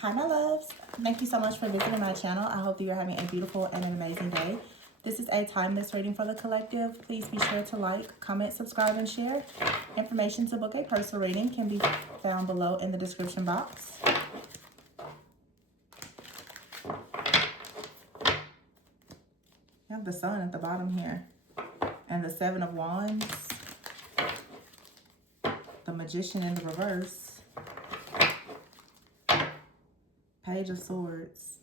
Hi, my loves. Thank you so much for visiting my channel. I hope that you're having a beautiful and an amazing day. This is a timeless reading for the collective. Please be sure to like, comment, subscribe, and share. Information to book a personal reading can be found below in the description box. You have the sun at the bottom here. And the Seven of Wands. The Magician in the reverse. Page of Swords.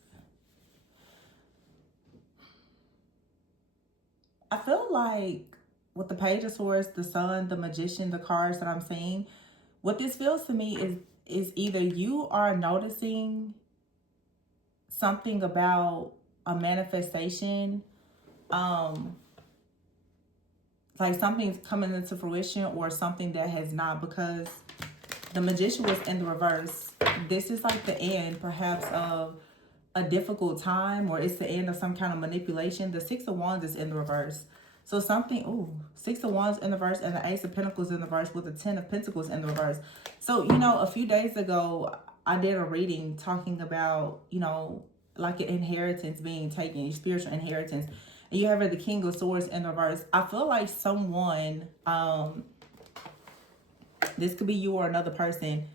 I feel like with the Page of Swords, the Sun, the Magician, the cards that I'm seeing, what this feels to me is either you are noticing something about a manifestation, like something's coming into fruition, or something that has not, because the Magician was in the reverse. This is like the end, perhaps, of a difficult time, or it's the end of some kind of manipulation. The Six of Wands is in the reverse. So something, Six of Wands in the reverse, and the Ace of Pentacles in the reverse, with the Ten of Pentacles in the reverse. So, you know, a few days ago, I did a reading talking about, you know, like an inheritance being taken, spiritual inheritance. And you have the King of Swords in the reverse. I feel like someone, this could be you or another person.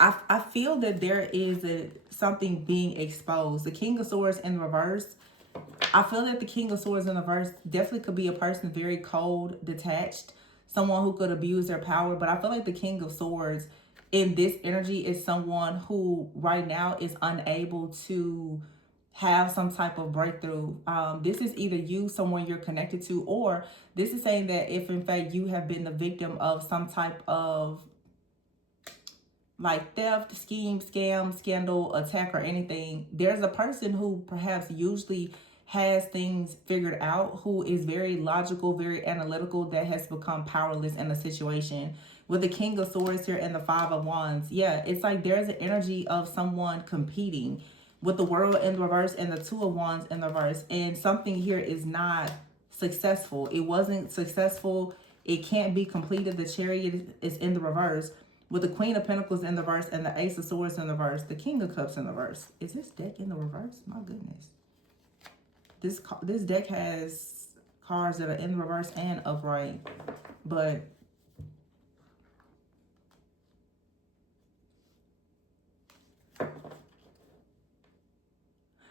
I feel that there is something being exposed. The King of Swords in reverse. I feel that the King of Swords in reverse definitely could be a person very cold, detached, someone who could abuse their power. But I feel like the King of Swords in this energy is someone who right now is unable to have some type of breakthrough. This is either you, someone you're connected to, or this is saying that if in fact you have been the victim of some type of like theft, scheme, scam, scandal, attack, or anything, there's a person who perhaps usually has things figured out, who is very logical, very analytical, that has become powerless in a situation. With the King of Swords here and the Five of Wands, yeah, it's like there's an energy of someone competing. With the World in reverse and the Two of Wands in the reverse, and something here is not successful. It wasn't successful. It can't be completed. The Chariot is in the reverse, with the Queen of Pentacles in the reverse and the Ace of Swords in the reverse, the King of Cups in the reverse. Is this deck in the reverse? My goodness. This deck has cards that are in the reverse and upright, but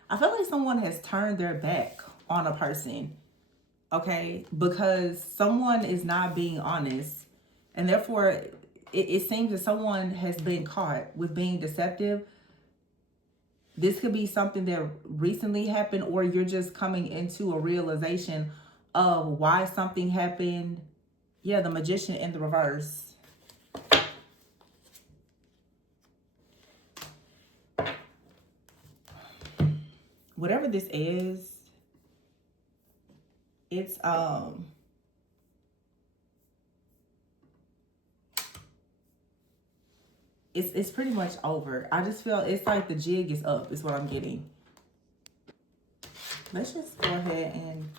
I feel like someone has turned their back on a person, okay? Because someone is not being honest, and therefore it seems that someone has been caught with being deceptive. This could be something that recently happened, or you're just coming into a realization of why something happened. Yeah, the Magician in the reverse. Whatever this is, it's it's pretty much over. I just feel it's like the jig is up, is what I'm getting. Let's just go ahead and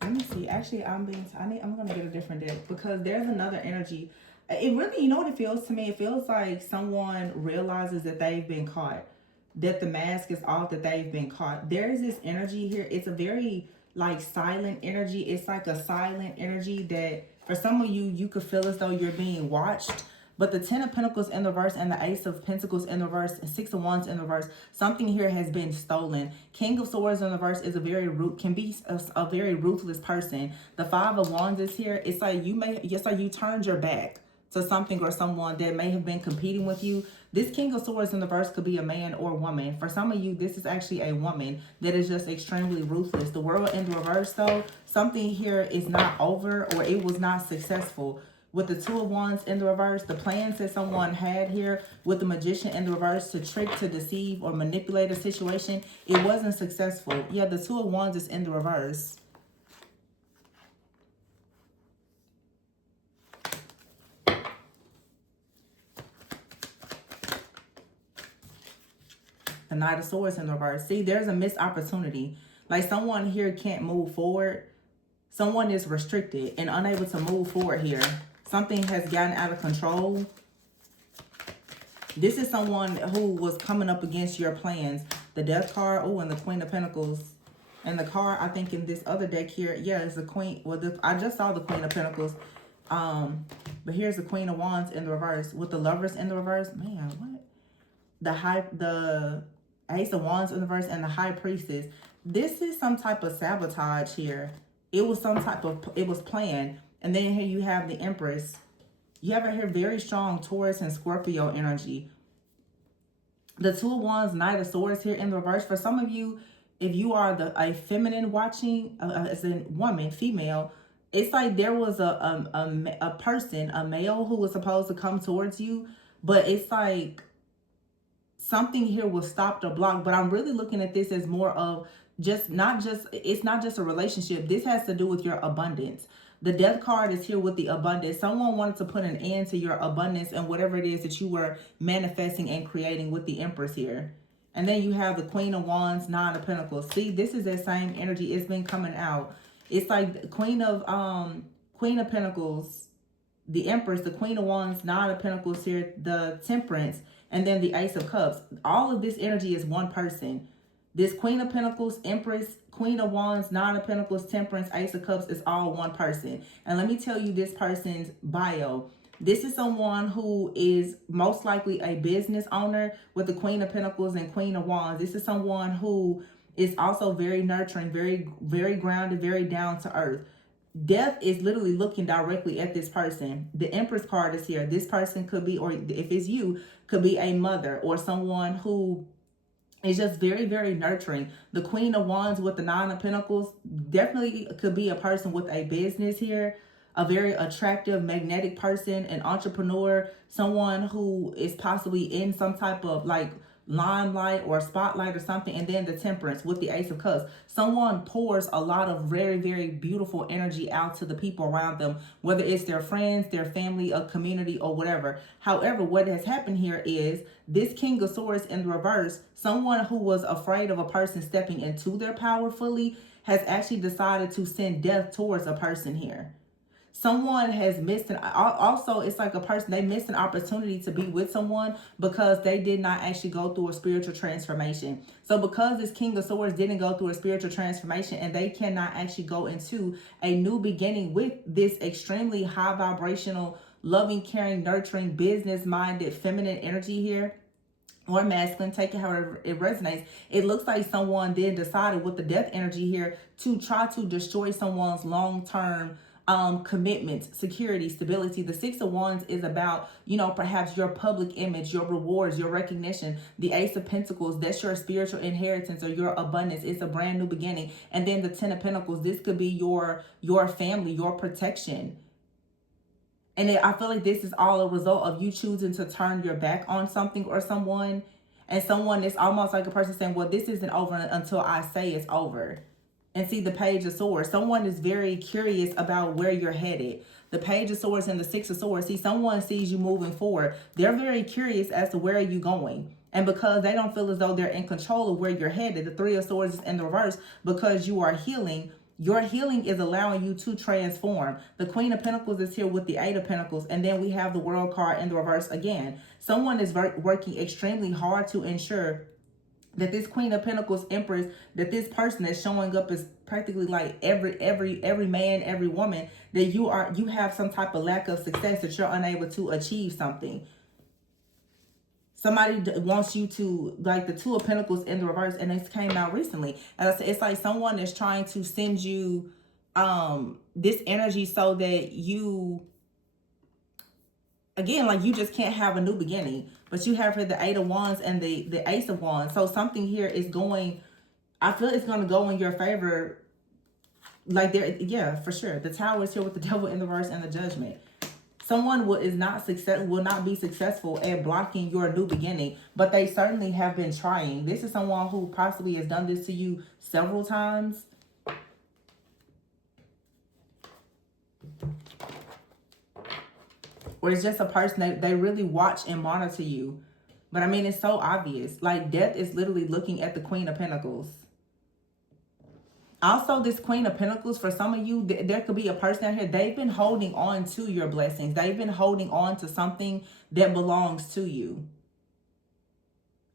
let me see. Actually, I'm gonna get a different deck, because there's another energy. It really, you know what it feels to me? It feels like someone realizes that they've been caught, that the mask is off, that they've been caught. There is this energy here. It's a very like silent energy. It's like a silent energy that for some of you, you could feel as though you're being watched. But the Ten of Pentacles in the reverse and the Ace of Pentacles in the reverse, and Six of Wands in the reverse, something here has been stolen. King of Swords in the reverse is a very very ruthless person. The Five of Wands is here. It's like you turned your back to something or someone that may have been competing with you. This King of Swords in the reverse could be a man or a woman. For some of you, this is actually a woman that is just extremely ruthless. The World in the reverse, though, something here is not over, or it was not successful. With the Two of Wands in the reverse, the plans that someone had here with the Magician in the reverse to trick, to deceive, or manipulate a situation, it wasn't successful. Yeah, the Two of Wands is in the reverse. The Knight of Swords in the reverse. See, there's a missed opportunity. Like someone here can't move forward. Someone is restricted and unable to move forward here. Something has gotten out of control. This is someone who was coming up against your plans. The Death card, oh, and the Queen of Pentacles. And the card, I think in this other deck here, yeah, it's the Queen. Well, I just saw the Queen of Pentacles. But here's the Queen of Wands in the reverse. With the Lovers in the reverse. Man, what? The Ace of Wands in the reverse and the High Priestess. This is some type of sabotage here. It was some type of, it was planned. And then here you have the Empress. You have here very strong Taurus and Scorpio energy. The Two of Wands, Knight of Swords here in the reverse. For some of you, if you are a feminine watching, as in woman, female, it's like there was a person, a male who was supposed to come towards you, but it's like something here was stopped or blocked. But I'm really looking at this as more of it's not just a relationship. This has to do with your abundance. The Death card is here with the abundance. Someone wanted to put an end to your abundance and whatever it is that you were manifesting and creating with the Empress here. And then you have the Queen of Wands, Nine of Pentacles. See, this is that same energy. It's been coming out. It's like Queen of Pentacles, the Empress, the Queen of Wands, Nine of Pentacles here, the Temperance, and then the Ace of Cups. All of this energy is one person. This Queen of Pentacles, Empress, Queen of Wands, Nine of Pentacles, Temperance, Ace of Cups is all one person. And let me tell you this person's bio. This is someone who is most likely a business owner with the Queen of Pentacles and Queen of Wands. This is someone who is also very nurturing, very, very grounded, very down to earth. Death is literally looking directly at this person. The Empress card is here. This person could be, or if it's you, could be a mother or someone who is just very, very nurturing. The Queen of Wands with the Nine of Pentacles definitely could be a person with a business here. A very attractive, magnetic person, an entrepreneur, someone who is possibly in some type of like limelight or spotlight or something. And then the Temperance with the Ace of Cups. Someone pours a lot of very, very beautiful energy out to the people around them, whether it's their friends, their family, a community, or whatever. However, what has happened here is this King of Swords in the reverse, someone who was afraid of a person stepping into their power fully, has actually decided to send death towards a person here. Someone has missed also it's like a person, they missed an opportunity to be with someone because they did not actually go through a spiritual transformation. So because this King of Swords didn't go through a spiritual transformation and they cannot actually go into a new beginning with this extremely high vibrational, loving, caring, nurturing, business minded, feminine energy here, or masculine, take it however it resonates. It looks like someone then decided with the death energy here to try to destroy someone's long-term commitment, security, stability. The Six of Wands is about, perhaps your public image, your rewards, your recognition. The Ace of Pentacles, that's your spiritual inheritance or your abundance. It's a brand new beginning. And then the Ten of Pentacles, this could be your family, your protection. And I feel like this is all a result of you choosing to turn your back on something or someone. And someone is almost like a person saying, well, this isn't over until I say it's over. And see the Page of Swords. Someone is very curious about where you're headed. The Page of Swords and the Six of Swords. See, someone sees you moving forward. They're very curious as to where are you going. And because they don't feel as though they're in control of where you're headed, the Three of Swords is in the reverse because you are healing. Your healing is allowing you to transform. The Queen of Pentacles is here with the Eight of Pentacles. And then we have the World card in the reverse again. Someone is working extremely hard to ensure that this Queen of Pentacles, Empress, that this person that's showing up is practically like every man, every woman, that you have some type of lack of success, that you're unable to achieve something. Somebody wants you to, like the Two of Pentacles in the reverse, and this came out recently. And I said, it's like someone is trying to send you this energy so that you, again, like you just can't have a new beginning. But you have here the Eight of Wands and the Ace of Wands. So something here is going, I feel it's going to go in your favor. Like there, yeah, for sure. The Tower is here with the Devil in the reverse and the Judgment. Someone will not be successful at blocking your new beginning, but they certainly have been trying. This is someone who possibly has done this to you several times. Or it's just a person that they really watch and monitor you. But I mean, it's so obvious. Like death is literally looking at the Queen of Pentacles. Also, this Queen of Pentacles, for some of you, there could be a person out here, they've been holding on to your blessings. They've been holding on to something that belongs to you.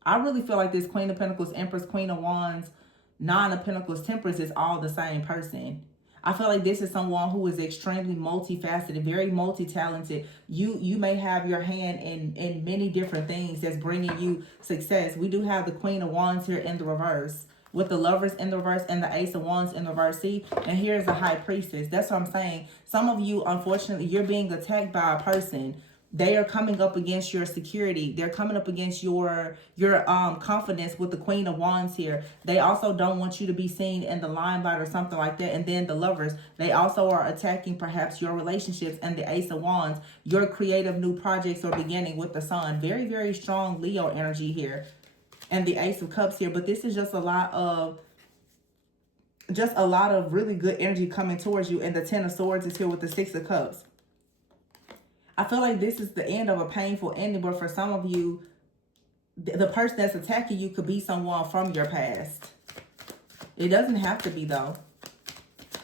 I really feel like this Queen of Pentacles, Empress, Queen of Wands, Nine of Pentacles, Temperance is all the same person. I feel like this is someone who is extremely multifaceted, very multi-talented. You may have your hand in many different things that's bringing you success. We do have the Queen of Wands here in the reverse, with the Lovers in the reverse and the Ace of Wands in the reverse. See, and here's the High Priestess. That's what I'm saying. Some of you, unfortunately, you're being attacked by a person. They are coming up against your security. They're coming up against your confidence with the Queen of Wands here. They also don't want you to be seen in the limelight or something like that. And then the Lovers, they also are attacking perhaps your relationships, and the Ace of Wands, your creative new projects are beginning with the Sun. Very, very strong Leo energy here. And the Ace of Cups here. But this is just a lot of really good energy coming towards you. And the Ten of Swords is here with the Six of Cups. I feel like this is the end of a painful ending, but for some of you, the person that's attacking you could be someone from your past. It doesn't have to be, though.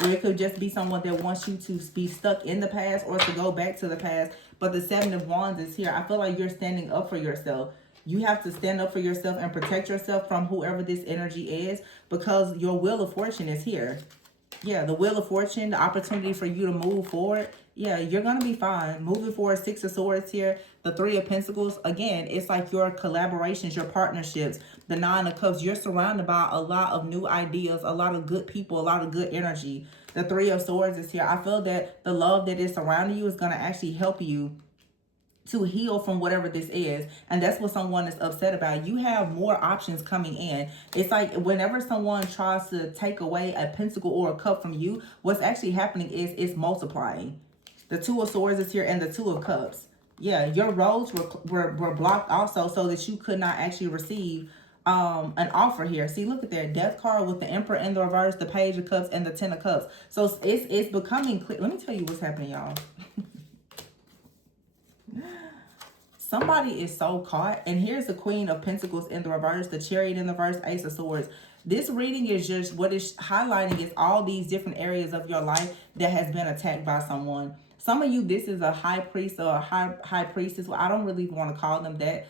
Or it could just be someone that wants you to be stuck in the past or to go back to the past. But the Seven of Wands is here. I feel like you're standing up for yourself. You have to stand up for yourself and protect yourself from whoever this energy is, because your Wheel of Fortune is here. Yeah, the Wheel of Fortune, the opportunity for you to move forward. Yeah, you're going to be fine. Moving forward, Six of Swords here. The Three of Pentacles. Again, it's like your collaborations, your partnerships. The Nine of Cups. You're surrounded by a lot of new ideas, a lot of good people, a lot of good energy. The Three of Swords is here. I feel that the love that is surrounding you is going to actually help you to heal from whatever this is. And that's what someone is upset about. You have more options coming in. It's like whenever someone tries to take away a pentacle or a cup from you, what's actually happening is it's multiplying. The Two of Swords is here and the Two of Cups. Yeah, your roads were blocked also, so that you could not actually receive an offer here. See, look at that Death card with the Emperor in the reverse, the Page of Cups, and the Ten of Cups. So it's becoming clear. Let me tell you what's happening, y'all. Somebody is so caught. And here's the Queen of Pentacles in the reverse, the Chariot in the reverse, Ace of Swords. This reading is just what is highlighting is all these different areas of your life that has been attacked by someone. Some of you, this is a high priest or a high priestess. Well, I don't really want to call them that.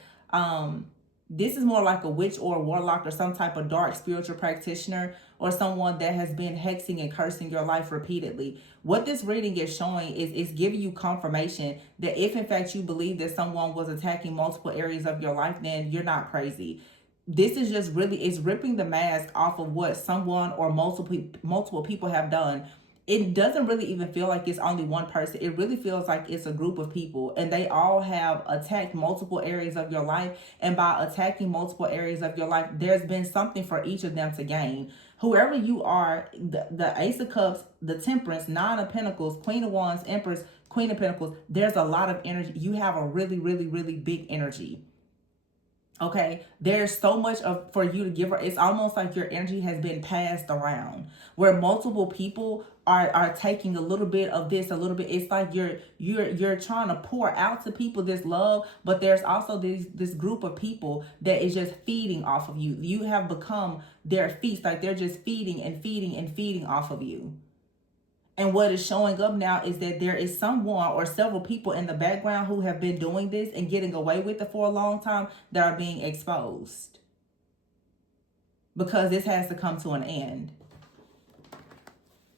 This is more like a witch or a warlock or some type of dark spiritual practitioner, or someone that has been hexing and cursing your life repeatedly. What this reading is showing is giving you confirmation that if in fact you believe that someone was attacking multiple areas of your life, then you're not crazy. This is just really, it's ripping the mask off of what someone or multiple people have done. It doesn't really even feel like it's only one person. It really feels like it's a group of people, and they all have attacked multiple areas of your life. And by attacking multiple areas of your life, there's been something for each of them to gain. Whoever you are, the Ace of Cups, the Temperance, Nine of Pentacles, Queen of Wands, Empress, Queen of Pentacles, there's a lot of energy. You have a really, really, really big energy. Okay, there's so much for you to give her. It's almost like your energy has been passed around, where multiple people are taking a little bit of this, a little bit. It's like you're trying to pour out to people this love, but there's also this group of people that is just feeding off of you. You have become their feast, like they're just feeding and feeding and feeding off of you. And what is showing up now is that there is someone or several people in the background who have been doing this and getting away with it for a long time that are being exposed. Because this has to come to an end.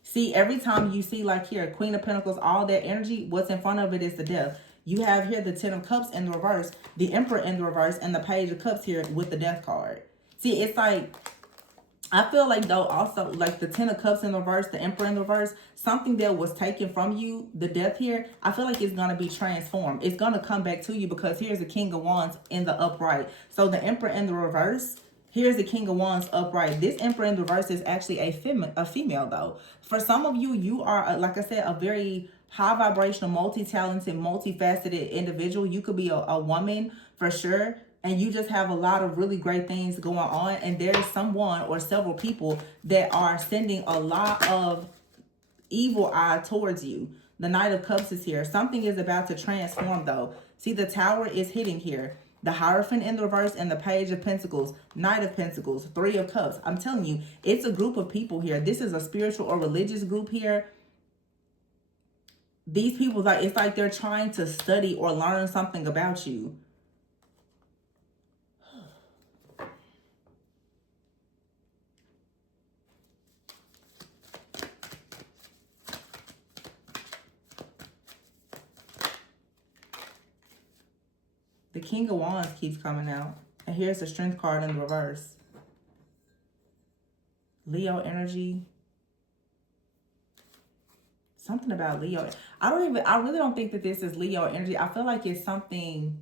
See, every time you see, like here, Queen of Pentacles, all that energy, what's in front of it is the Death. You have here the Ten of Cups in the reverse, the Emperor in the reverse, and the Page of Cups here with the Death card. See, it's like, I feel like though also like the Ten of Cups in the reverse, the Emperor in the reverse, something that was taken from you, the Death here, I feel like it's going to be transformed. It's going to come back to you, because here's the King of Wands in the upright. So the Emperor in the reverse, here's the King of Wands upright. This Emperor in the reverse is actually a female though. For some of you, you are, like I said, a very high vibrational, multi-talented, multifaceted individual. You could be a woman for sure. And you just have a lot of really great things going on. And there's someone or several people that are sending a lot of evil eye towards you. The Knight of Cups is here. Something is about to transform though. See, the Tower is hitting here. The Hierophant in the reverse and the Page of Pentacles, Knight of Pentacles, Three of Cups. I'm telling you, it's a group of people here. This is a spiritual or religious group here. These people, like, it's like they're trying to study or learn something about you. The King of Wands keeps coming out. And here's the Strength card in the reverse. Leo energy. Something about Leo. I really don't think that this is Leo energy. I feel like it's something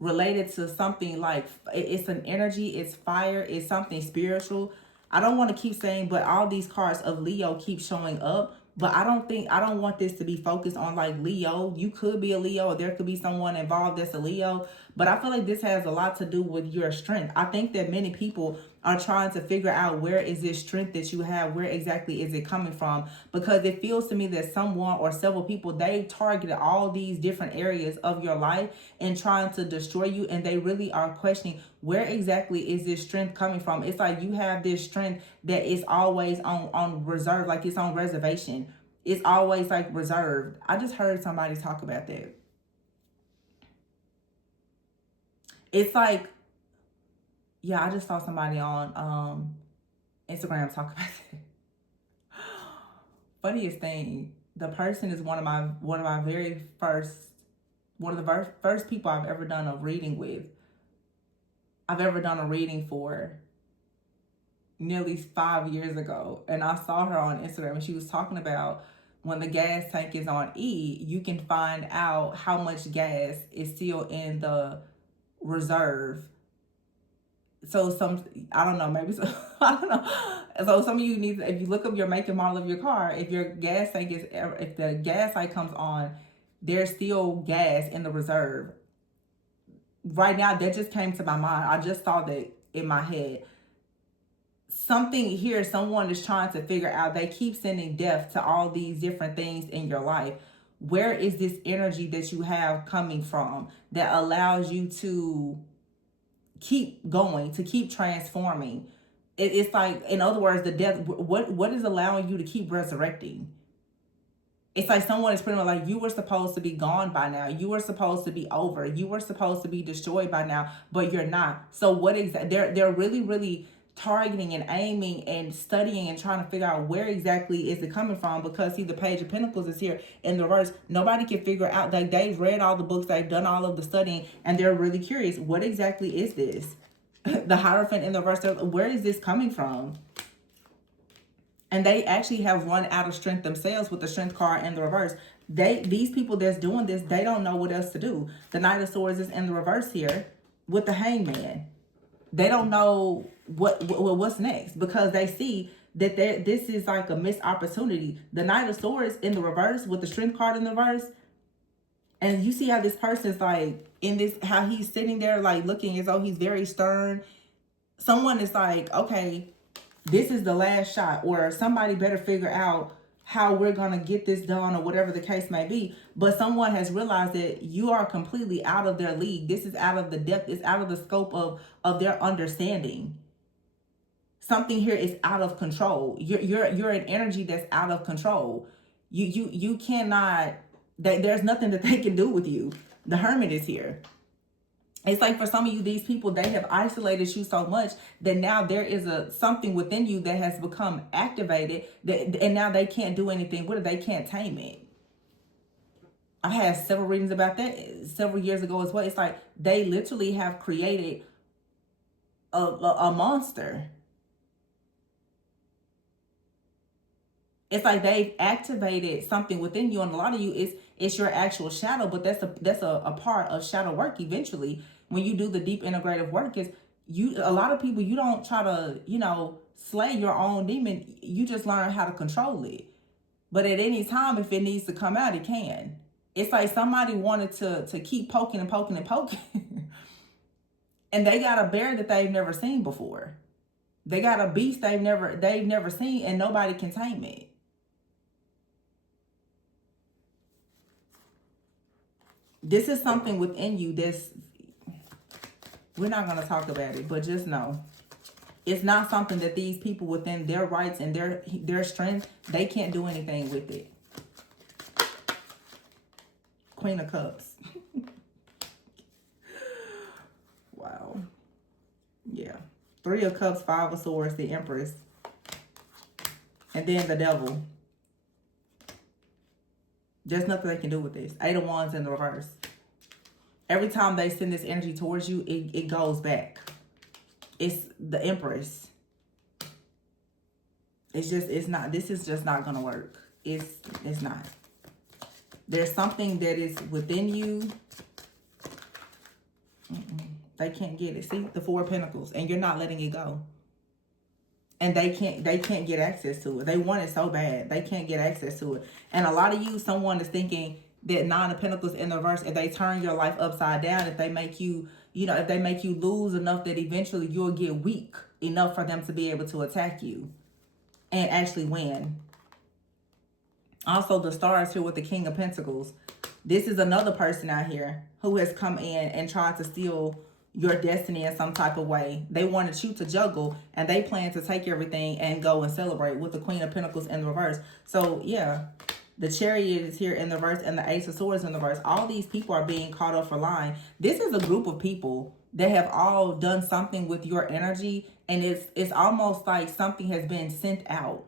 related to something like, it's an energy, it's fire, it's something spiritual. I don't want to keep saying, but all these cards of Leo keep showing up. But I don't want this to be focused on like Leo. You could be a Leo, or there could be someone involved that's a Leo. But I feel like this has a lot to do with your strength. I think that many people are trying to figure out, where is this strength that you have? Where exactly is it coming from? Because it feels to me that someone or several people, they targeted all these different areas of your life and trying to destroy you. And they really are questioning, where exactly is this strength coming from? It's like you have this strength that is always on reserve, like it's on reservation. It's always like reserved. I just heard somebody talk about that. It's like, yeah, I just saw somebody on Instagram talk about it. Funniest thing, the person is one of my very first, one of the first people I've ever done a reading with. I've ever done a reading for nearly 5 years ago. And I saw her on Instagram, and she was talking about, when the gas tank is on E, you can find out how much gas is still in the reserve. So I don't know, maybe I don't know. So some of you need, if you look up your make and model of your car, if your gas tank is, if the gas light comes on, there's still gas in the reserve. Right now, that just came to my mind. I just saw that in my head. Something here, someone is trying to figure out, they keep sending death to all these different things in your life. Where is this energy that you have coming from that allows you to keep going, to keep transforming? It's like, in other words, the death, what is allowing you to keep resurrecting? It's like someone is pretty much like, you were supposed to be gone by now. You were supposed to be over. You were supposed to be destroyed by now, but you're not. So what exactly, they're really, really targeting and aiming and studying and trying to figure out, where exactly is it coming from? Because see, the Page of Pentacles is here in the reverse. Nobody can figure out, like, they've read all the books, they've done all of the studying, and they're really curious, what exactly is this? The Hierophant in the reverse, where is this coming from? And they actually have run out of strength themselves with the Strength card in the reverse. These people that's doing this, they don't know what else to do. The Knight of Swords is in the reverse here with the Hangman. They don't know what's next, because they see that this is like a missed opportunity. The Knight of Swords in the reverse with the Strength card in the reverse. And you see how this person's like, in this, how he's sitting there like looking as though he's very stern. Someone is like, okay, this is the last shot, or somebody better figure out how we're going to get this done, or whatever the case may be. But someone has realized that you are completely out of their league. This is out of the depth. It's out of the scope of their understanding. Something here is out of control. You're an energy that's out of control. You cannot, there's nothing that they can do with you. The Hermit is here. It's like, for some of you, these people, they have isolated you so much that now there is something within you that has become activated, and now they can't do anything with it. They can't tame it. I had several readings about that several years ago as well. It's like they literally have created a monster. It's like they've activated something within you, and a lot of you, it's your actual shadow, but that's a part of shadow work. Eventually, when you do the deep integrative work, is a lot of people, you don't try to, slay your own demon. You just learn how to control it. But at any time, if it needs to come out, it can. It's like somebody wanted to keep poking and poking and poking. And they got a bear that they've never seen before. They got a beast they've never seen, and nobody can tame it. This is something within you that's, we're not going to talk about it, but just know, it's not something that these people within their rights and their strength, they can't do anything with it. Queen of Cups. Wow. Yeah. Three of Cups, Five of Swords, the Empress. And then the Devil. There's nothing they can do with this. Eight of Wands in the reverse. Every time they send this energy towards you, it goes back. It's the Empress. It's not, this is just not going to work. It's not. There's something that is within you. They can't get it. See, the Four of Pentacles, and you're not letting it go. And they can't get access to it. They want it so bad. They can't get access to it. And a lot of you, someone is thinking that Nine of Pentacles in the reverse, if they turn your life upside down, if they make you, if they make you lose enough that eventually you'll get weak enough for them to be able to attack you and actually win. Also, the Stars here with the King of Pentacles. This is another person out here who has come in and tried to steal your destiny in some type of way. They wanted you to juggle, and they plan to take everything and go and celebrate with the Queen of Pentacles in the reverse. So, yeah, the Chariot is here in the reverse and the Ace of Swords in the reverse. All these people are being caught up for lying. This is a group of people that have all done something with your energy, and it's almost like something has been sent out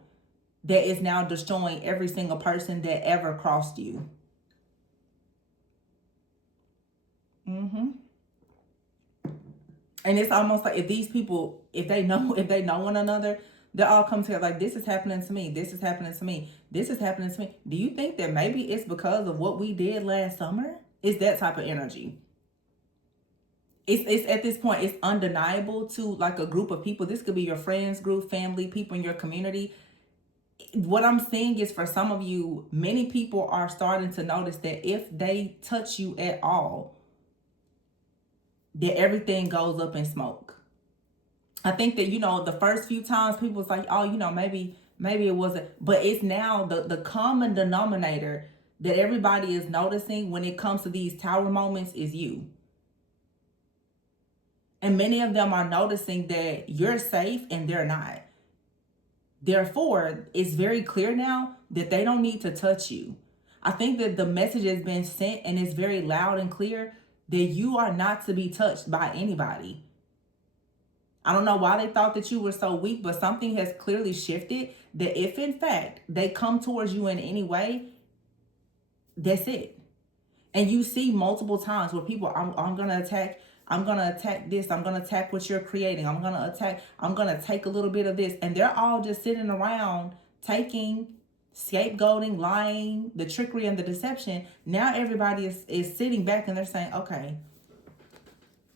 that is now destroying every single person that ever crossed you. And it's almost like if these people, if they know one another, they all come together like, this is happening to me, this is happening to me, this is happening to me. Do you think that maybe it's because of what we did last summer? It's that type of energy. It's at this point, it's undeniable to like a group of people. This could be your friends group, family, people in your community. What I'm seeing is, for some of you, many people are starting to notice that if they touch you at all, that everything goes up in smoke. I think that, the first few times people was like, oh, maybe it wasn't. But it's now the common denominator that everybody is noticing when it comes to these tower moments is you. And many of them are noticing that you're safe and they're not. Therefore, it's very clear now that they don't need to touch you. I think that the message has been sent, and it's very loud and clear that you are not to be touched by anybody. I don't know why they thought that you were so weak, but something has clearly shifted that if in fact they come towards you in any way, that's it. And you see multiple times where people, I'm going to attack this, I'm going to attack what you're creating, I'm going to take a little bit of this. And they're all just sitting around taking, scapegoating, lying, the trickery and the deception. Now everybody is sitting back and they're saying, okay,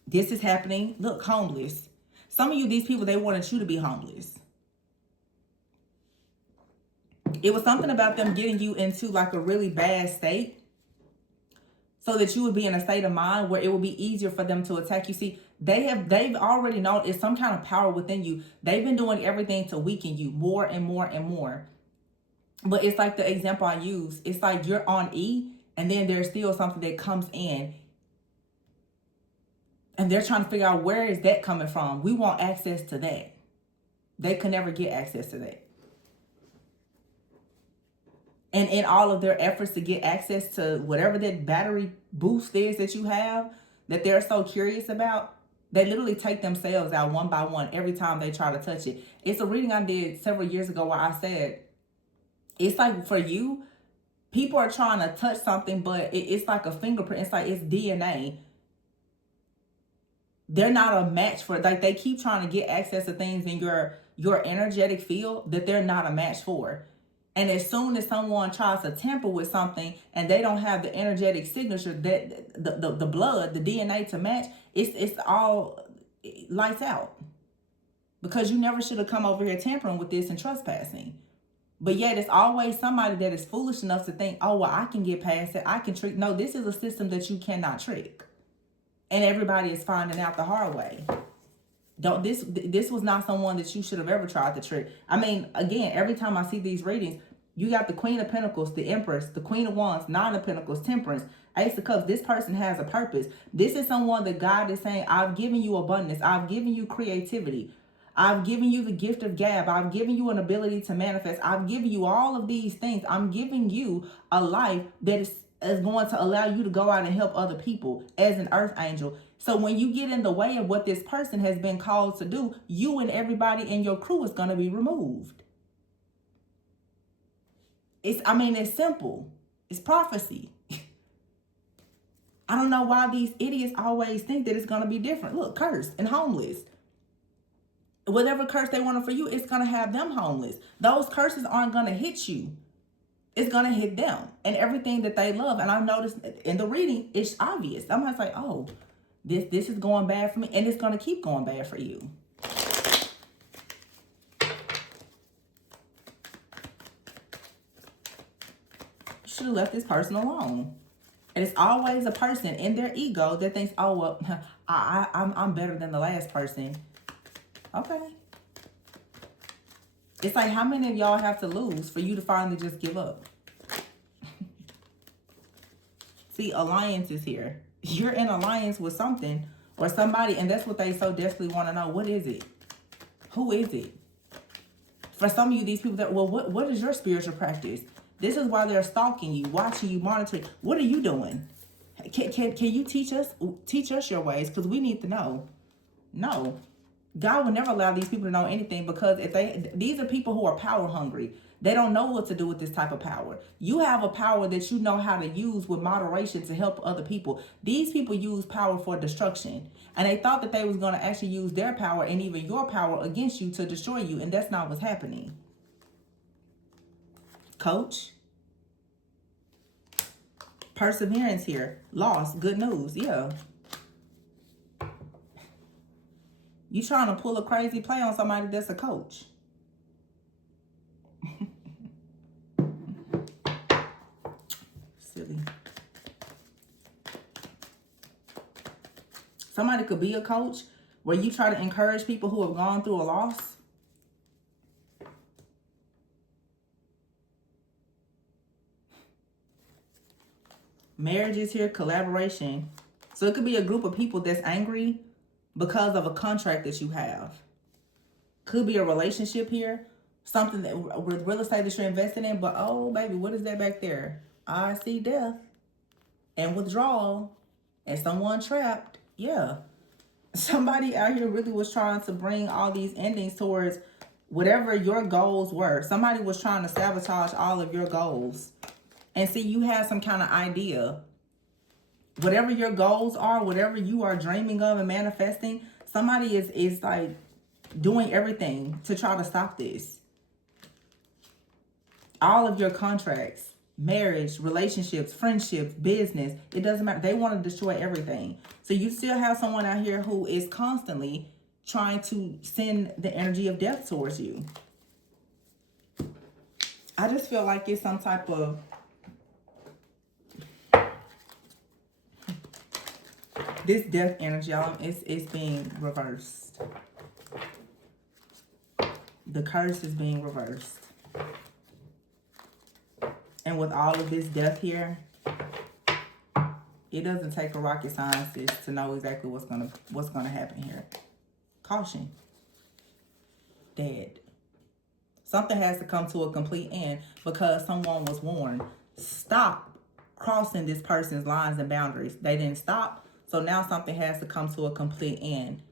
this is happening. Look, homeless. Some of you, these people, they wanted you to be homeless. It was something about them getting you into like a really bad state so that you would be in a state of mind where it would be easier for them to attack you. See, they've already known it's some kind of power within you. They've been doing everything to weaken you more and more and more. But it's like the example I use. It's like you're on E, and then there's still something that comes in. And they're trying to figure out, where is that coming from? We want access to that. They could never get access to that. And in all of their efforts to get access to whatever that battery boost is that you have, that they're so curious about, they literally take themselves out one by one every time they try to touch it. It's a reading I did several years ago where I said, it's like for you, people are trying to touch something, but it's like a fingerprint. It's like it's DNA. They're not a match for, like, they keep trying to get access to things in your energetic field that they're not a match for. And as soon as someone tries to tamper with something and they don't have the energetic signature, that the blood, the DNA to match, it's all lights out. Because you never should have come over here tampering with this and trespassing. But yet it's always somebody that is foolish enough to think, oh, well, I can get past it. I can trick. No, this is a system that you cannot trick. And everybody is finding out the hard way. This was not someone that you should have ever tried to trick. I mean, again, every time I see these readings, you got the Queen of Pentacles, the Empress, the Queen of Wands, Nine of Pentacles, Temperance, Ace of Cups. This person has a purpose. This is someone that God is saying, I've given you abundance. I've given you creativity. I've given you the gift of gab. I've given you an ability to manifest. I've given you all of these things. I'm giving you a life that is going to allow you to go out and help other people as an earth angel. So when you get in the way of what this person has been called to do, you and everybody in your crew is going to be removed. It's simple. It's prophecy. I don't know why these idiots always think that it's going to be different. Look, cursed and homeless. Whatever curse they wanted for you, it's going to have them homeless. Those curses aren't going to hit you. It's going to hit them and everything that they love. And I noticed in the reading, it's obvious. I'm going to say, oh, this is going bad for me. And it's going to keep going bad for you. You should have left this person alone. And it's always a person in their ego that thinks, oh, well, I'm better than the last person. Okay. It's like, how many of y'all have to lose for you to finally just give up? See, alliance is here. You're in alliance with something or somebody, and that's what they so desperately want to know. What is it? Who is it? For some of you, these people that, well, what is your spiritual practice? This is why they're stalking you, watching you, monitoring. What are you doing? Can you teach us your ways? Because we need to know. No. God will never allow these people to know anything, because these are people who are power hungry. They don't know what to do with this type of power. You have a power that you know how to use with moderation to help other people. These people use power for destruction. And they thought that they was going to actually use their power and even your power against you to destroy you. And that's not what's happening. Coach. Perseverance here. Loss. Good news. Yeah. You trying to pull a crazy play on somebody that's a coach. Silly. Somebody could be a coach where you try to encourage people who have gone through a loss. Marriage is here, collaboration. So it could be a group of people that's angry because of a contract that you have. Could be a relationship here. Something that with real estate that you're investing in. But oh, baby, what is that back there? I see death and withdrawal and someone trapped. Yeah. Somebody out here really was trying to bring all these endings towards whatever your goals were. Somebody was trying to sabotage all of your goals. And see, you have some kind of idea. Whatever your goals are, whatever you are dreaming of and manifesting, somebody is like doing everything to try to stop this. All of your contracts, marriage, relationships, friendships, business, it doesn't matter. They want to destroy everything. So you still have someone out here who is constantly trying to send the energy of death towards you. I just feel like it's some type of this death energy, y'all, it's being reversed. The curse is being reversed. And with all of this death here, it doesn't take a rocket scientist to know exactly what's gonna happen here. Caution. Dead. Something has to come to a complete end because someone was warned. Stop crossing this person's lines and boundaries. They didn't stop. So now something has to come to a complete end.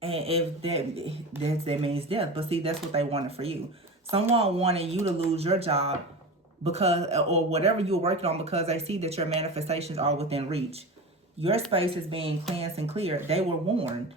And if that means death. But see, that's what they wanted for you. Someone wanted you to lose your job because, or whatever you're working on, because they see that your manifestations are within reach. Your space is being cleansed and cleared. They were warned.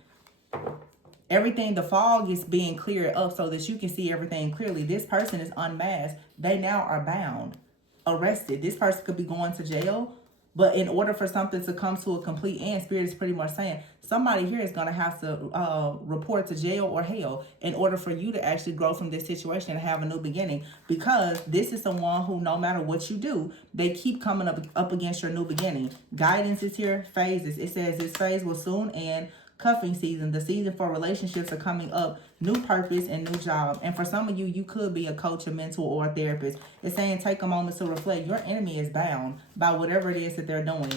Everything, the fog is being cleared up so that you can see everything clearly. This person is unmasked. They now are bound, arrested. This person could be going to jail. But in order for something to come to a complete end, Spirit is pretty much saying somebody here is going to have to report to jail or hell in order for you to actually grow from this situation and have a new beginning. Because this is someone who, no matter what you do, they keep coming up against your new beginning. Guidance is here. Phases. It says this phase will soon end. Cuffing season. The season for relationships are coming up. New purpose and new job. And for some of you, you could be a coach, a mentor, or a therapist. It's saying take a moment to reflect. Your enemy is bound by whatever it is that they're doing.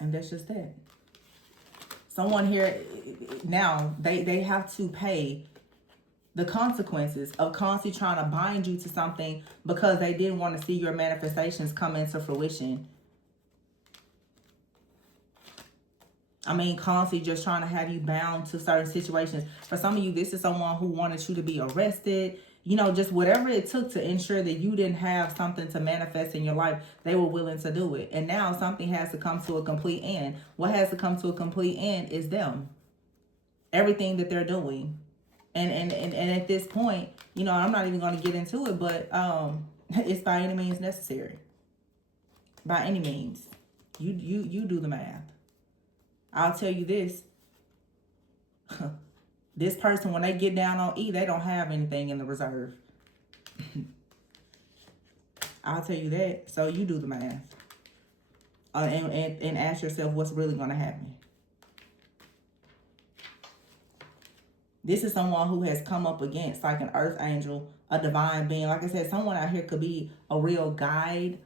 And that's just that. Someone here, now, they have to pay the consequences of constantly trying to bind you to something because they didn't want to see your manifestations come into fruition. I mean, constantly just trying to have you bound to certain situations. For some of you, this is someone who wanted you to be arrested, you know, just whatever it took to ensure that you didn't have something to manifest in your life, they were willing to do it. And now something has to come to a complete end. What has to come to a complete end is them. Everything that they're doing. And at this point, you know, I'm not even going to get into it, but it's by any means necessary. By any means. You do the math. I'll tell you this. This person, when they get down on E, they don't have anything in the reserve. I'll tell you that. So you do the math. And ask yourself what's really going to happen. This is someone who has come up against like an earth angel, a divine being. Like I said, someone out here could be a real guide,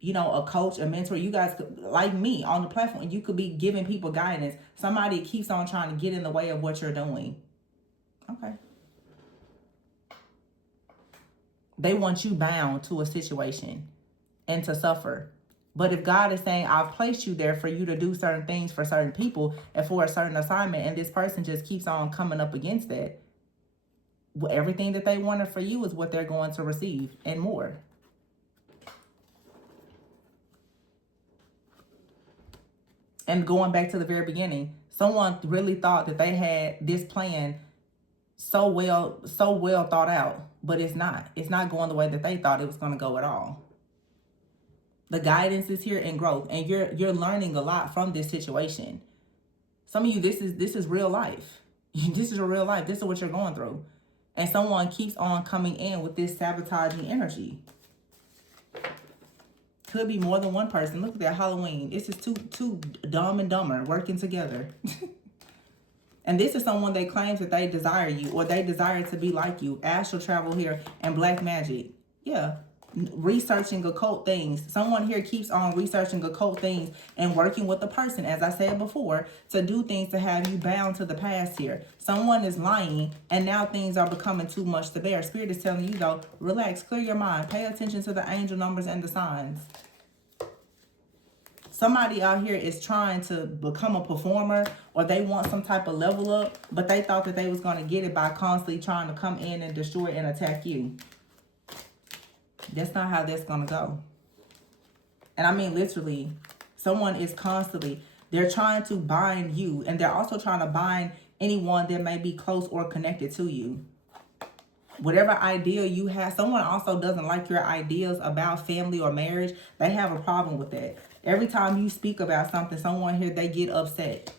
you know, a coach, a mentor. You guys could, like me on the platform, you could be giving people guidance. Somebody keeps on trying to get in the way of what you're doing. Okay. They want you bound to a situation and to suffer. But if God is saying, I've placed you there for you to do certain things for certain people and for a certain assignment, and this person just keeps on coming up against that, everything that they wanted for you is what they're going to receive and more. And going back to the very beginning, someone really thought that they had this plan so well thought out, but it's not. It's not going the way that they thought it was going to go at all. The guidance is here in growth, and you're learning a lot from this situation. Some of you, this is real life. This is your real life. This is what you're going through. And someone keeps on coming in with this sabotaging energy. Could be more than one person. Look at that, Halloween. This is two dumb and dumber working together. And this is someone that claims that they desire you, or they desire to be like you. Astral travel here and black magic. Yeah. Researching occult things. Someone here keeps on researching occult things and working with the person, as I said before, to do things to have you bound to the past here. Someone is lying, and now things are becoming too much to bear. Spirit is telling you, though, relax, clear your mind, pay attention to the angel numbers and the signs. Somebody out here is trying to become a performer, or they want some type of level up, but they thought that they was going to get it by constantly trying to come in and destroy and attack you. That's not how that's going to go. And I mean, literally, someone is constantly, they're trying to bind you, and they're also trying to bind anyone that may be close or connected to you. Whatever idea you have, someone also doesn't like your ideas about family or marriage. They have a problem with that. Every time you speak about something, someone here, they get upset.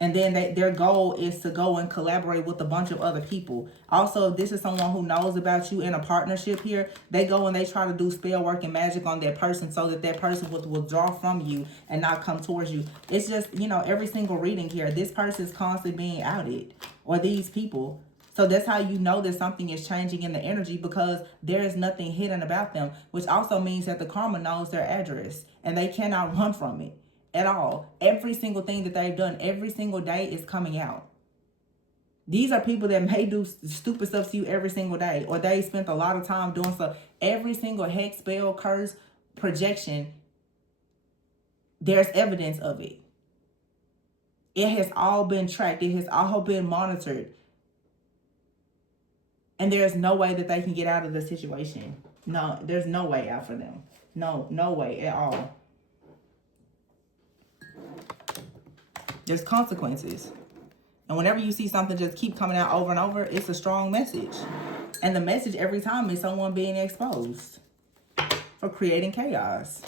And then their goal is to go and collaborate with a bunch of other people. Also, if this is someone who knows about you in a partnership here, they go and they try to do spell work and magic on that person so that that person will withdraw from you and not come towards you. It's just, you know, every single reading here, this person is constantly being outed, or these people. So that's how you know that something is changing in the energy, because there is nothing hidden about them, which also means that the karma knows their address and they cannot run from it at all. Every single thing that they've done every single day is coming out. These are people that may do stupid stuff to you every single day, or they spent a lot of time doing stuff. Every single hex, spell, curse, projection, there's evidence of it. It has all been tracked. It has all been monitored. And there's no way that they can get out of the situation. No, there's no way out for them. No way at all. There's consequences. And whenever you see something just keep coming out over and over, it's a strong message. And the message every time is someone being exposed for creating chaos.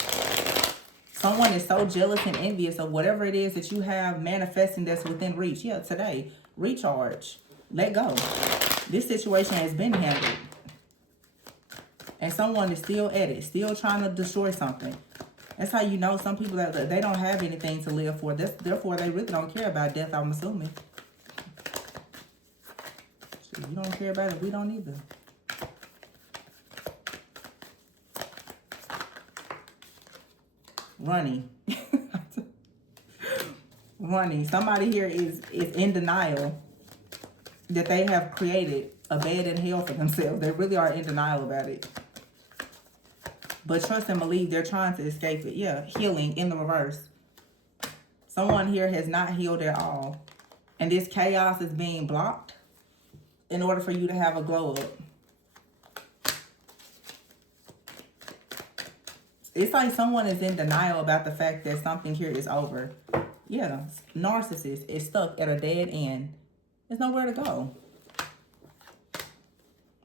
Someone is so jealous and envious of whatever it is that you have manifesting that's within reach. Yeah, today, recharge. Let go. This situation has been handled. And someone is still at it, still trying to destroy something. That's how you know some people, that they don't have anything to live for. Therefore, they really don't care about death, I'm assuming. You don't care about it, we don't either. Running. Running. Somebody here is in denial that they have created a bed in hell for themselves. They really are in denial about it. But trust and believe they're trying to escape it. Yeah, healing in the reverse. Someone here has not healed at all. And this chaos is being blocked in order for you to have a glow up. It's like someone is in denial about the fact that something here is over. Yeah, narcissist is stuck at a dead end. There's nowhere to go.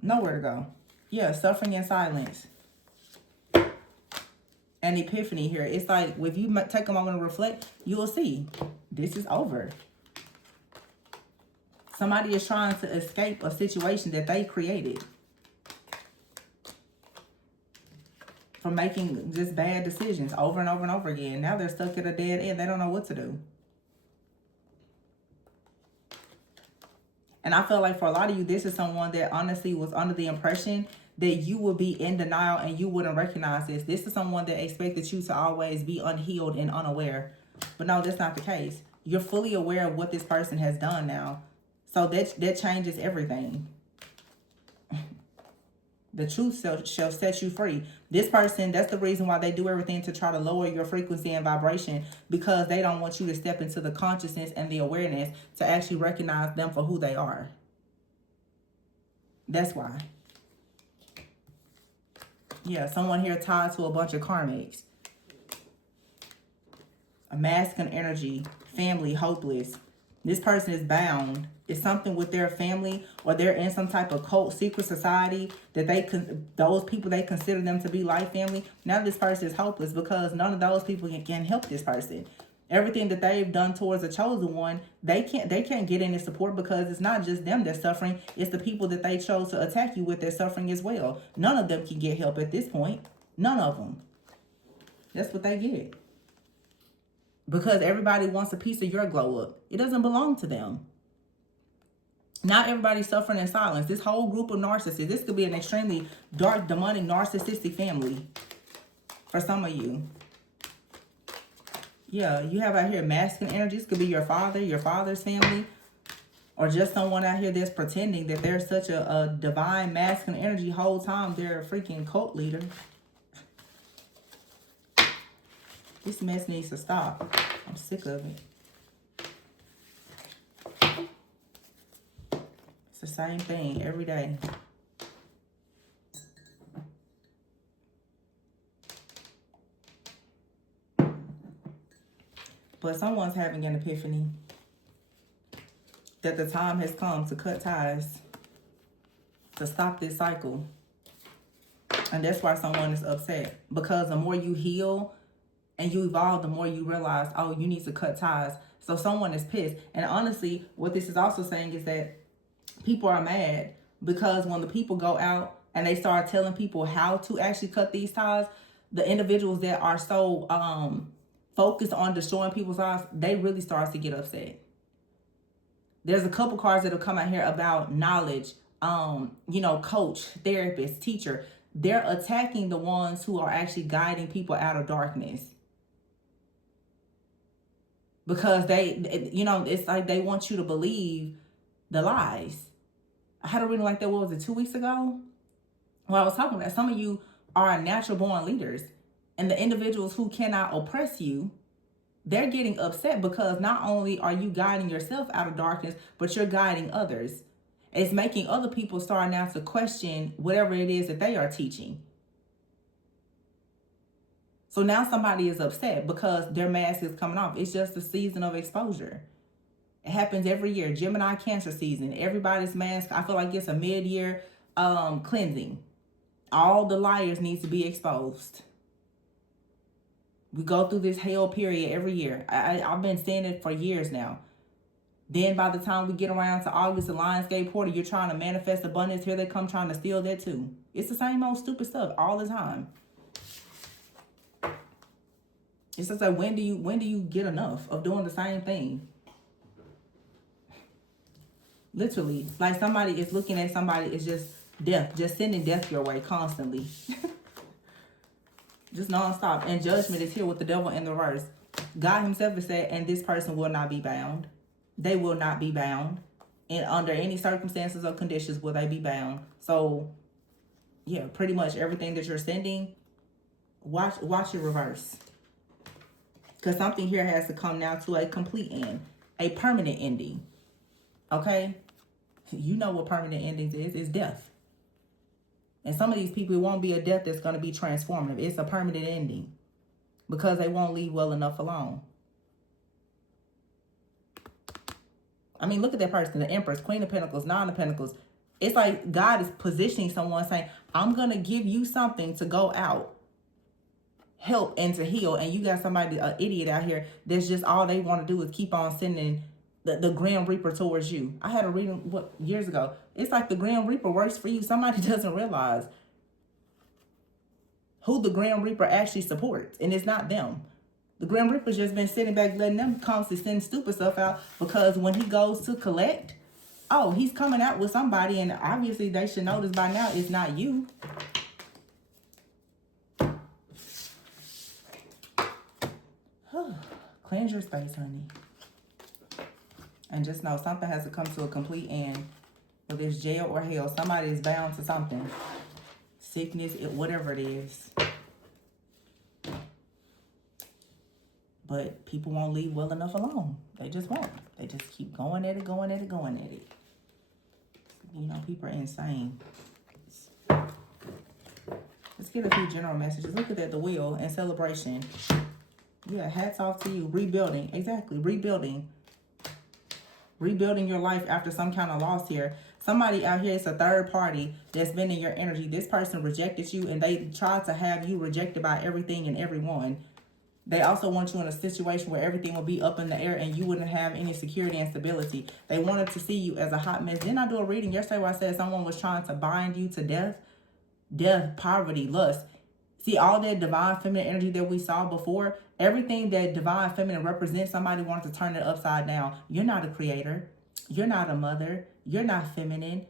Nowhere to go. Yeah, suffering in silence. An epiphany here. It's like, if you take a moment to reflect, you will see this is over. Somebody is trying to escape a situation that they created. From making just bad decisions over and over and over again. Now they're stuck at a dead end. They don't know what to do. And I feel like for a lot of you, this is someone that honestly was under the impression that you would be in denial and you wouldn't recognize this. This is someone that expected you to always be unhealed and unaware. But no, that's not the case. You're fully aware of what this person has done now. So that changes everything. The truth shall set you free. This person, that's the reason why they do everything to try to lower your frequency and vibration, because they don't want you to step into the consciousness and the awareness to actually recognize them for who they are. That's why. Yeah, someone here tied to a bunch of karmics. A masculine energy, family, hopeless. This person is bound. It's something with their family, or they're in some type of cult, secret society that those people, they consider them to be like family. Now this person is hopeless because none of those people can help this person. Everything that they've done towards the chosen one, they can't get any support, because it's not just them that's suffering. It's the people that they chose to attack you with that's suffering as well. None of them can get help at this point. None of them. That's what they get. Because everybody wants a piece of your glow up. It doesn't belong to them. Not everybody's suffering in silence. This whole group of narcissists, this could be an extremely dark, demonic, narcissistic family for some of you. Yeah, you have out here masculine energy. This could be your father, your father's family, or just someone out here that's pretending that they're such a divine masculine energy whole time they're a freaking cult leader. This mess needs to stop. I'm sick of it. It's the same thing every day. But someone's having an epiphany that the time has come to cut ties, to stop this cycle. And that's why someone is upset. Because the more you heal and you evolve, the more you realize, oh, you need to cut ties. So someone is pissed. And honestly, what this is also saying is that people are mad because when the people go out and they start telling people how to actually cut these ties, the individuals that are so focused on destroying people's lives, they really start to get upset. There's a couple cards that will come out here about knowledge, coach, therapist, teacher. They're attacking the ones who are actually guiding people out of darkness. Because it's like they want you to believe the lies. I had a reading like that, what was it, 2 weeks ago? Well, I was talking about some of you are natural born leaders, and the individuals who cannot oppress you, they're getting upset because not only are you guiding yourself out of darkness, but you're guiding others. It's making other people start now to question whatever it is that they are teaching. So now somebody is upset because their mask is coming off. It's just a season of exposure. It happens every year. Gemini Cancer season. Everybody's mask, I feel like it's a mid-year cleansing. All the liars need to be exposed. We go through this hell period every year. I've been saying it for years now. Then by the time we get around to August, the Lionsgate portal, you're trying to manifest abundance. Here they come trying to steal that too. It's the same old stupid stuff all the time. It's just like, when do you get enough of doing the same thing? Literally, like somebody is looking at somebody, is just death, just sending death your way constantly. Just nonstop. And judgment is here with the devil in the reverse. God himself has said, and this person will not be bound. They will not be bound. And under any circumstances or conditions will they be bound. So, yeah, pretty much everything that you're sending, watch it reverse. Because something here has to come now to a complete end. A permanent ending. Okay? You know what permanent endings is. It's death. And some of these people, it won't be a death that's going to be transformative. It's a permanent ending because they won't leave well enough alone. I mean, look at that person, the Empress, Queen of Pentacles, Nine of Pentacles. It's like God is positioning someone saying, I'm going to give you something to go out, help, and to heal. And you got somebody, an idiot out here, that's just all they want to do is keep on sending the Grim Reaper towards you. I had a reading years ago. It's like the Grim Reaper works for you. Somebody doesn't realize who the Grim Reaper actually supports, and it's not them. The Grim Reaper's just been sitting back letting them constantly send stupid stuff out, because when he goes to collect, oh, he's coming out with somebody, and obviously they should notice by now it's not you. Cleanse your space, honey. And just know something has to come to a complete end. Whether it's jail or hell, somebody is bound to something. Sickness, whatever it is. But people won't leave well enough alone. They just won't. They just keep going at it, going at it, going at it. You know, people are insane. Let's get a few general messages. Look at that, the wheel and celebration. Yeah, hats off to you. Rebuilding. Exactly, rebuilding. Rebuilding your life after some kind of loss here. Somebody out here, it's a third party that's been in your energy. This person rejected you, and they tried to have you rejected by everything and everyone. They also want you in a situation where everything will be up in the air and you wouldn't have any security and stability. They wanted to see you as a hot mess. Didn't I do a reading yesterday where I said someone was trying to bind you to death? Death, poverty, lust. See, all that divine feminine energy that we saw before, everything that divine feminine represents, somebody wanted to turn it upside down. You're not a creator. You're not a mother. You're not feminine.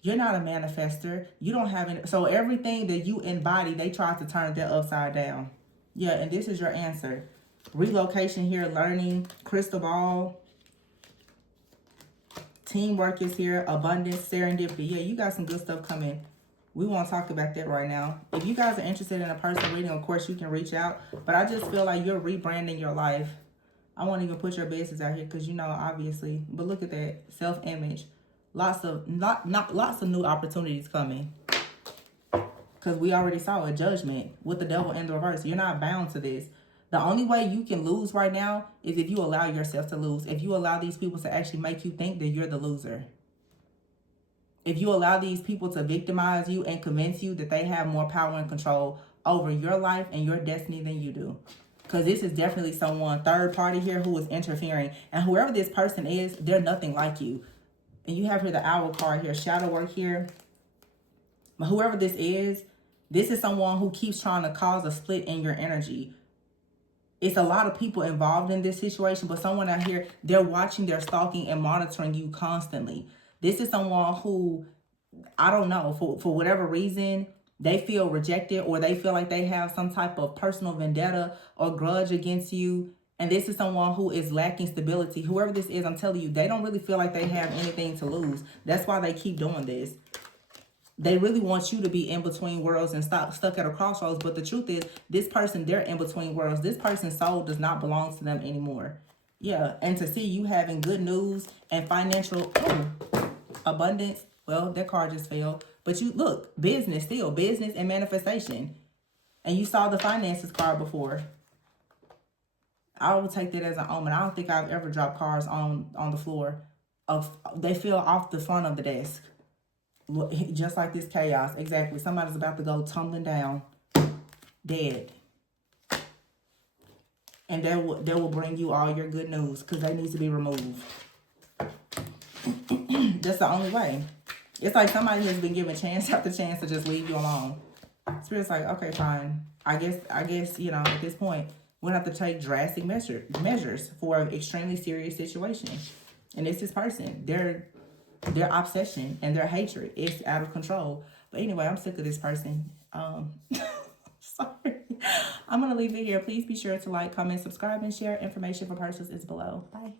You're not a manifester. You don't have any. So everything that you embody, they tried to turn that upside down. Yeah, and this is your answer. Relocation here, learning, crystal ball. Teamwork is here, abundance, serendipity. Yeah, you got some good stuff coming. We won't talk about that right now. If you guys are interested in a personal reading, of course, you can reach out. But I just feel like you're rebranding your life. I won't even put your business out here because, you know, obviously. But look at that. Self-image. Lots of new opportunities coming. Because we already saw a judgment with the devil in the reverse. You're not bound to this. The only way you can lose right now is if you allow yourself to lose. If you allow these people to actually make you think that you're the loser. If you allow these people to victimize you and convince you that they have more power and control over your life and your destiny than you do. Because this is definitely someone, third party here, who is interfering. And whoever this person is, they're nothing like you. And you have here the owl card here, shadow work here. But whoever this is someone who keeps trying to cause a split in your energy. It's a lot of people involved in this situation, but someone out here, they're watching, they're stalking and monitoring you constantly. This is someone who, I don't know, for whatever reason, they feel rejected or they feel like they have some type of personal vendetta or grudge against you. And this is someone who is lacking stability. Whoever this is, I'm telling you, they don't really feel like they have anything to lose. That's why they keep doing this. They really want you to be in between worlds and stuck at a crossroads. But the truth is, this person, they're in between worlds. This person's soul does not belong to them anymore. Yeah, and to see you having good news and financial abundance, well, that card just fell. But you look, business still, business and manifestation. And you saw the finances card before. I would take that as an omen. I don't think I've ever dropped cards on the floor. They fell off the front of the desk. Just like this chaos. Exactly. Somebody's about to go tumbling down. Dead. And they will bring you all your good news because they need to be removed. That's the only way. It's like somebody has been given chance after chance to just leave you alone. Spirit's like, okay, fine. I guess, you know, at this point, we'll have to take drastic measures for an extremely serious situation. And it's this person. Their obsession and their hatred is out of control. But anyway, I'm sick of this person. Sorry. I'm going to leave it here. Please be sure to like, comment, subscribe, and share. Information for purchase is below. Bye.